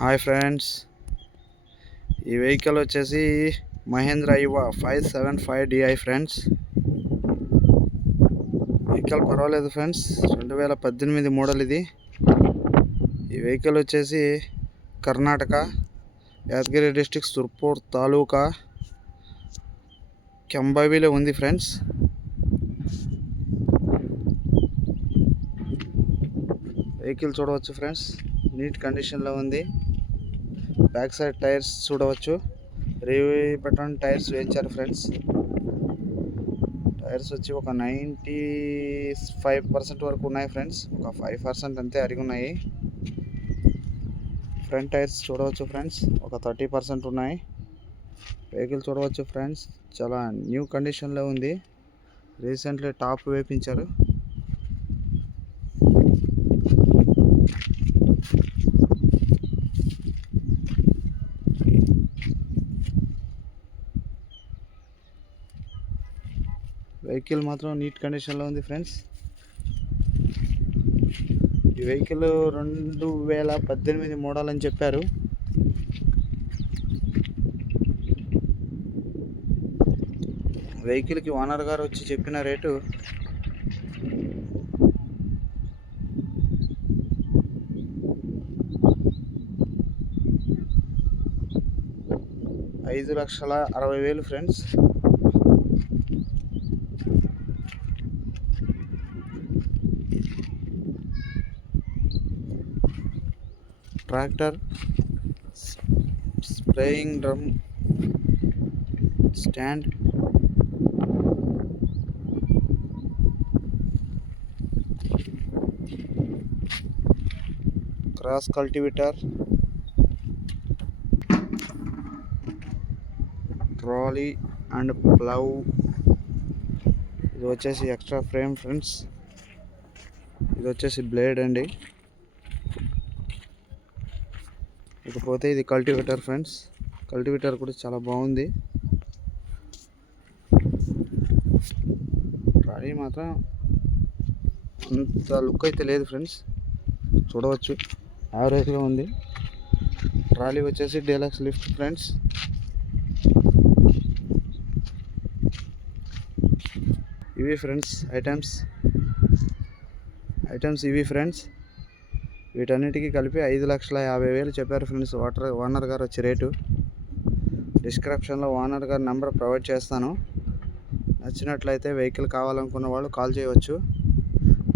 Hi friends, ఈ వెహికల్ వచ్చేసి మహేంద్ర యువ 575 DI ఫ్రెండ్స్. వెహికల్ పర్వాలేదు ఫ్రెండ్స్, 2018 మోడల్ ఇది. ఈ వెహికల్ వచ్చేసి కర్ణాటక యాదగిరి డిస్ట్రిక్ట్ సుర్పూర్ తాలూకా కెంబావిలో ఉంది ఫ్రెండ్స్. వెహికల్ చూడవచ్చు ఫ్రెండ్స్, నీట్ కండిషన్లో ఉంది. బ్యాక్ సైడ్ టైర్స్ చూడవచ్చు, రీబటన్ టైర్స్ వేయించారు ఫ్రెండ్స్. టైర్స్ వచ్చి ఒక 95% వరకు ఉన్నాయి ఫ్రెండ్స్, ఒక 5% అంతే అరిగి ఉన్నాయి. ఫ్రంట్ టైర్స్ చూడవచ్చు ఫ్రెండ్స్, ఒక 30% ఉన్నాయి. వెహికల్ చూడవచ్చు ఫ్రెండ్స్, చాలా న్యూ కండిషన్లో ఉంది. రీసెంట్లీ టాప్ వేయించారు. వెహికల్ మాత్రం నీట్ కండిషన్లో ఉంది ఫ్రెండ్స్. ఈ వెహికల్ 2018 మోడల్ అని చెప్పారు. వెహికల్కి ఓనర్ గారు వచ్చి చెప్పిన రేటు $5,60,000 friends. Tractor, spraying drum stand, cross cultivator, trolley and plough. ఇది వచ్చేసి ఎక్స్ట్రా ఫ్రేమ్ ఫ్రెండ్స్. ఇది వచ్చేసి బ్లేడ్ అండి. ఇకపోతే ఇది కల్టివేటర్ ఫ్రెండ్స్. కల్టివేటర్ కూడా చాలా బాగుంది. ట్రాలీ మాత్రం అంత లుక్ అయితే లేదు ఫ్రెండ్స్, చూడవచ్చు యావరేజ్గా ఉంది. ట్రాలీ వచ్చేసి డీలక్స్ లిఫ్ట్ ఫ్రెండ్స్. ఇవి ఫ్రెండ్స్ ఐటమ్స్ ఇవి ఫ్రెండ్స్. వీటన్నిటికీ కలిపి 5,50,000 చెప్పారు ఫ్రెండ్స్. ఓనర్ గారు వచ్చే రేటు డిస్క్రిప్షన్లో ఓనర్ గారి నెంబర్ ప్రొవైడ్ చేస్తాను. నచ్చినట్లయితే వెహికల్ కావాలనుకున్న వాళ్ళు కాల్ చేయవచ్చు.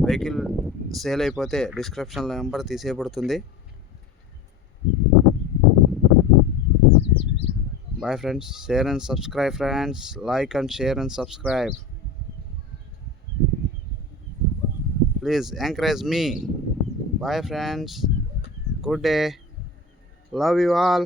వెహికల్ సేల్ అయిపోతే డిస్క్రిప్షన్లో నెంబర్ తీసేయబడుతుంది. Bye friends, share and subscribe friends. Like and share and subscribe. Please encourage me. Bye friends. Good day. Love you all.